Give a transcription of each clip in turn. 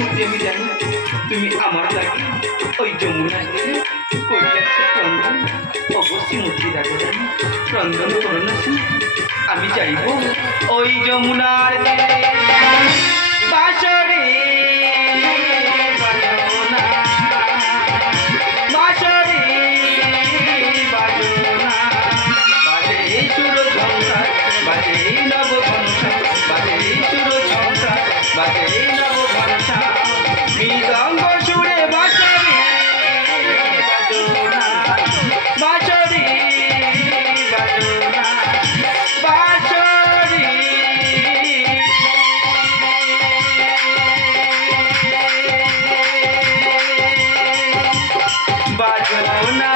মতি আমি জানি তুমি আমার লাগে ওই যমুনার তীরে করিয়াছ ক্রন্দন। অবশ্যই মতি রাখো জানি ক্রন্দন করো না। আমি যাইব ওই যমুনার তীরে বাঁশরে বাজো না, বাঁশরে বাজো না, বাজে সুর ঝঙ্কার, বাজে নব ঘনসা, বাজে সুর ঝঙ্কার, বাজে নব ঘনসা, মৃদঙ্গ সুরে বাঁশরে বাজো না, বাঁশরে বাজো না, বাঁশরে বাজো না।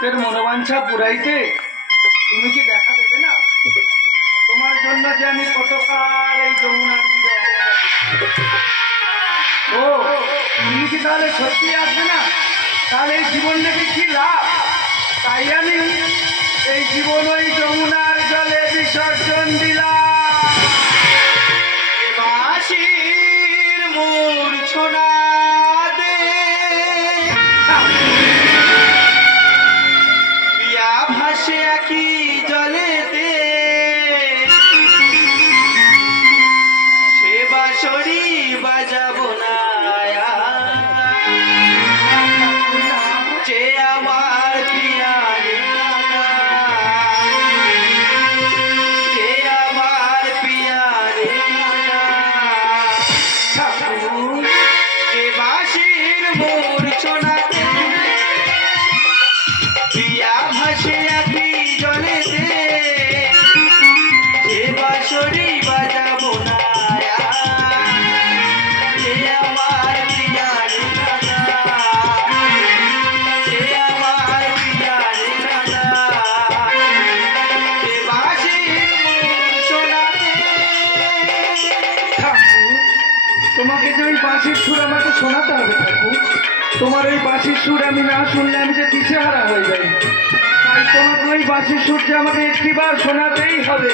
ভক্তের মনোবাঞ্ছা পুরাইতে তুমি কি দেখা দেবে না? তোমার জন্য যে আমি কতকাল এই যমুনার তীরে অপেক্ষা করছি। ও তুমি কি তাহলে সত্যি আসবে না? তাহলে এই জীবন থেকে কি লাভ? তাই আমি এই জীবন ওই যমুনার জলে বিসর্জন দিলাম। বাঁশির মূর্ছনা দে পিয়া ভাসে একই জলেতে, সে বাঁশরি বাজাবো না যে আমার পিয়া রে দাদা, যে আমার পিয়া রে দাদা। ঠাকুর যে বাঁশির মূর্ছনাতে পিয়া ভাসে একই জলেতে, যে বাঁশরি বাজাবো না যে আমার পিয়া রে দাদা, যে আমার পিয়া রে দাদা, যে বাঁশির মূর্ছনাতে। ঠাকুর তোমাকে যে ওই বাঁশির সুর আমাকে শোনাতে হবে ঠাকুর। তোমার ওই বাঁশির সুর আমি না শুনলে আমি যে দিশেহারা হয়ে যাই। তাই তোমার ওই বাঁশির সুর যে আমাকে একটিবার শোনাতেই হবে।